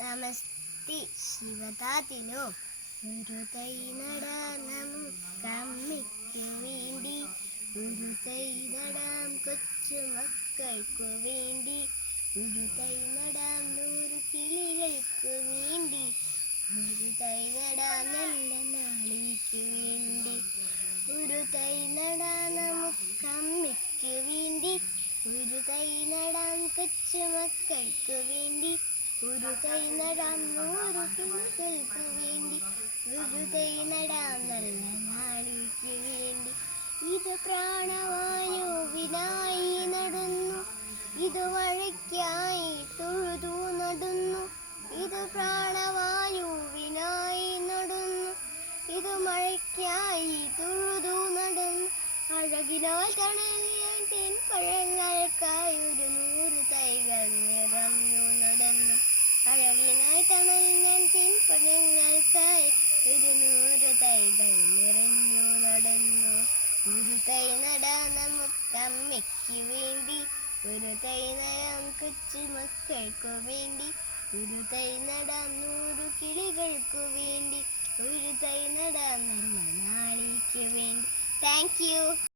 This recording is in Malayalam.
നമസ്തേ ശിവതാതിലോ ഒരു തൈ നടാം നമുക്കമ്മയ്ക്കു വേണ്ടി, ഒരു തൈ നടാം കൊച്ചുമക്കൾക്കു വേണ്ടി, ഒരു തൈ നടാം 100 കിളികൾക്കു വേണ്ടി, ഒരു തൈ നടാം നല്ല നാളിക്ക് വേണ്ടി, ഒരു തൈ നടാം നമുക്കമ്മയ്ക്കു വേണ്ടി, ഒരു തൈ നടാം കൊച്ചുമക്കൾക്കു വേണ്ടി, ഒരു തൈ നടാം 100 കിളികൾക്കു വേണ്ടി, ഒരു തൈ നടാം നല്ല നാളിക്ക് വേണ്ടി. ഇത് പ്രാണവായുവിനായി നടുന്നു, ഇത് മഴയ്ക്കായി തൊഴുതു നടുന്നു, ഇത് പ്രാണവായുവിനായി നടുന്നു, ഇത് മഴയ്ക്കായി തൊഴുതു നടുന്നു. അഴകിനാൽ തണലിയാൻ തെൻപഴങ്ങൾക്കായി 100 തൈകൾ നിറഞ്ഞു നടന്നു, അഴകിനായി തണൽ ഞാൻ തെൻപഴങ്ങൾക്കായി 100 തൈകൾ നിറഞ്ഞു നടന്നു. ഒരു തൈ നടാം നമുക്കമ്മയ്ക്ക് വേണ്ടി, ഒരു തൈ നടാം കൊച്ചുമക്കൾക്കു വേണ്ടി, ഒരു തൈ നടാം 100 കിളികൾക്കു വേണ്ടി, ഒരു തൈ നടാം നല്ല നാളിക്ക് വേണ്ടി. Thank you.